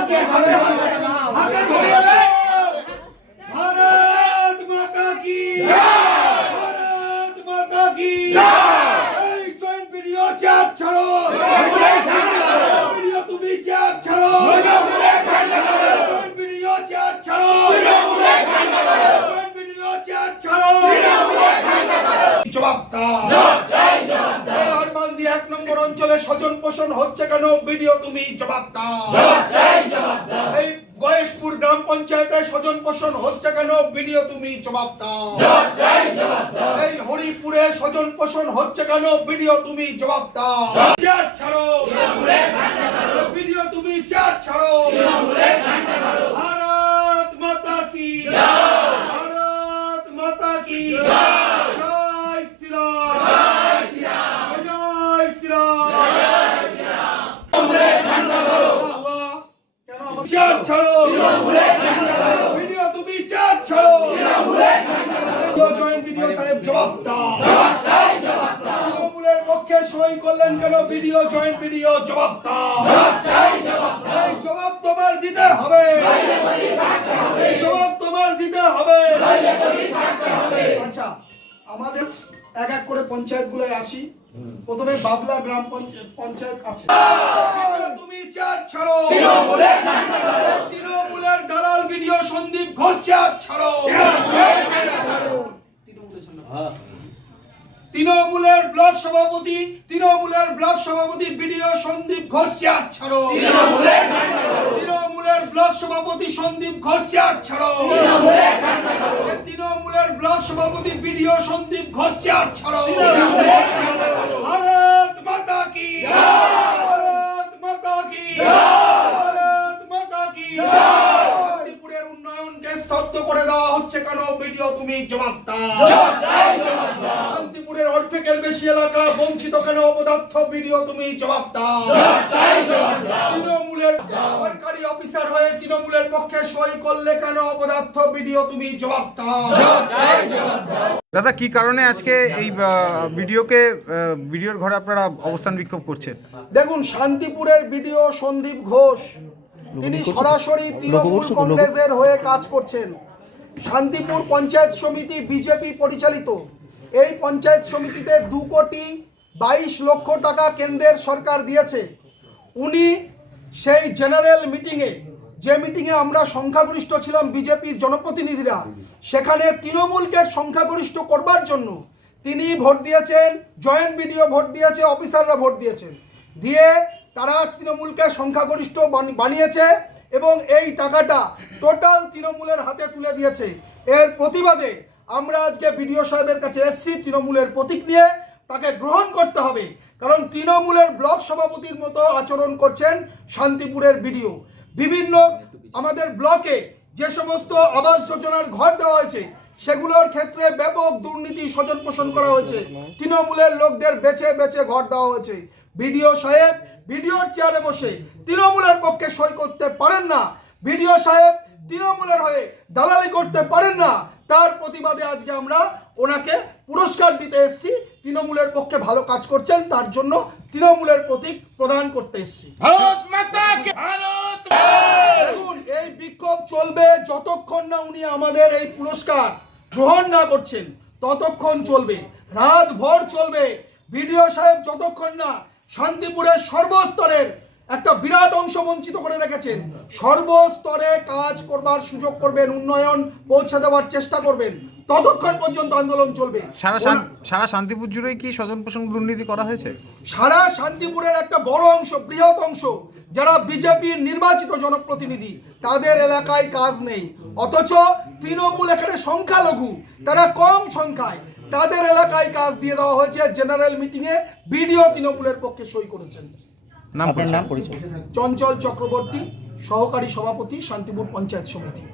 判定は? এক নম্বর অঞ্চলে স্বজন পোষণ হচ্ছে কেন? ভিডিও তুমি জবাব দাও। এই গয়েশপুর গ্রাম পঞ্চায়েতে স্বজন পোষণ হচ্ছে কেন? ভিডিও তুমি জবাব দাও। এই হরিপুরে স্বজন পোষণ হচ্ছে কেন? ভিডিও তুমি জবাব দাও। চেয়ার ছাড়ো। ভিডিও তুমি চেয়ার ছাড়ো। ভিডিও ভিডিও জবাব দাও। এই জবাব তোমার দিতে হবে। এই জবাব তোমার দিতে হবে। আচ্ছা আমাদের এক এক করে পঞ্চায়েত গুলোয় আসি। প্রথমে বাবলা গ্রাম পঞ্চায়েত আছে। তুমি চার ছাড়ো। তৃণমূলের দালাল ভিডিও সন্দীপ ঘোষ চার ছাড়ো। তৃণমূলের ব্লক সভাপতি তৃণমূলের ব্লক সভাপতি ভিডিও সন্দীপ ঘোষ চার ছাড়ো। তৃণমূলের ব্লক সভাপতি সন্দীপ ঘোষ চার ছাড়ো। তৃণমূলের ব্লক সভাপতি ভিডিও সন্দীপ ঘোষ চার ছাড়ো। ভারত মাতা কি? ভারত মাতা কি? ভারত মাতা কি? শান্তিপুরের উন্নয়নকে স্তব্ধ করে দেওয়া হচ্ছে কেন? ভিডিও তুমি জবাব দাও। বেশি এলাকা বঞ্চিত কেন? অপদার্থ ভিডিও তুমি জবাব দাও। তৃণমূলের সরকারি অফিসার হয়ে তৃণমূলের পক্ষে সই করলে কেন? অপদার্থ ভিডিও তুমি জবাব দাও। দাদা কি কারণে আজকে এই ভিডিওকে ভিডিওর ঘরে আপনারা অবস্থান বিক্ষোভ করছেন? দেখুন শান্তিপুরের বিডিও সন্দীপ ঘোষ তিনি সরাসরি তৃণমূল কংগ্রেসের হয়ে কাজ করছেন। শান্তিপুর পঞ্চায়েত সমিতি বিজেপি পরিচালিত। এই পঞ্চায়েত সমিতিতে দু কোটি বাইশ লক্ষ টাকা কেন্দ্রের সরকার দিয়েছে। উনি সেই জেনারেল মিটিংয়ে, যে মিটিংয়ে আমরা সংখ্যাগরিষ্ঠ ছিলাম বিজেপির জনপ্রতিনিধিরা, সেখানে তৃণমূলকে সংখ্যাগরিষ্ঠ করবার জন্য তিনি ভোট দিয়েছেন, জয়েন্ট বিডিও ভোট দিয়েছে, অফিসাররা ভোট দিয়েছেন। দিয়ে তারা তৃণমূলকে সংখ্যাগরিষ্ঠ বানি- বানিয়েছে এবং এই টাকাটা টোটাল তৃণমূলের হাতে তুলে দিয়েছে। এর প্রতিবাদে আমরা আজকে বিডিও সাহেবের কাছে এসেছি তৃণমূলের প্রতীক নিয়ে। তাকে গ্রহণ করতে হবে। কারণ তৃণমূলের ব্লক সভাপতির মতো আচরণ করছেন শান্তিপুরের বিডিও। বিভিন্ন আমাদের ব্লকে যে সমস্ত আবাস যোজনার ঘর দেওয়া হয়েছে, সেগুলোর ক্ষেত্রে ব্যাপক দুর্নীতি স্বজন পোষণ করা হয়েছে। তৃণমূলের লোকদের বেছে বেছে ঘর দেওয়া হয়েছে। বিডিও সাহেব, বিডিওর চেয়ারে বসে তৃণমূলের পক্ষে সই করতে পারেন না। বিডিও সাহেব, তৃণমূলের হয়ে দালালি করতে পারেন না। তার প্রতিবাদে আজকে আমরা ওনাকে পুরস্কার দিতে এসেছি। তৃণমূলের পক্ষে ভালো কাজ করছেন তার জন্য তৃণমূলের প্রতীক প্রদান করতে এসেছি। দেখুন এই বিক্ষোভ চলবে যতক্ষণ না উনি আমাদের এই পুরস্কার গ্রহণ না করছেন ততক্ষণ চলবে। রাত ভর চলবে। বিডিও সাহেব যতক্ষণ না শান্তিপুরের সর্বস্তরের একটা বিরাট অংশ বঞ্চিত করে রেখেছেন। সর্বস্তরে কাজ করবার সুযোগ করবেন উন্নয়ন পৌঁছে দেওয়ার চেষ্টা করবেন। ততক্ষণ পর্যন্ত আন্দোলন চলবে। সারা শান্তিপুর জুড়েই কি স্বজন পোষণ দুর্নীতি করা হয়েছে? সারা শান্তিপুরের একটা বড় অংশ বৃহৎ অংশ যারা বিজেপির নির্বাচিত জনপ্রতিনিধি তাদের এলাকায় কাজ নেই। অথচ তৃণমূল এখানে সংখ্যালঘু তারা কম সংখ্যায়। তাদের এলাকায় কাজ দিয়ে দেওয়া হয়েছে। জেনারেল মিটিংয়ে বিডিও তৃণমূলের পক্ষে সই করেছেন। নাম পরিচয়। চঞ্চল চক্রবর্তী সহকারী সভাপতি শান্তিপুর পঞ্চায়েত সমিতি।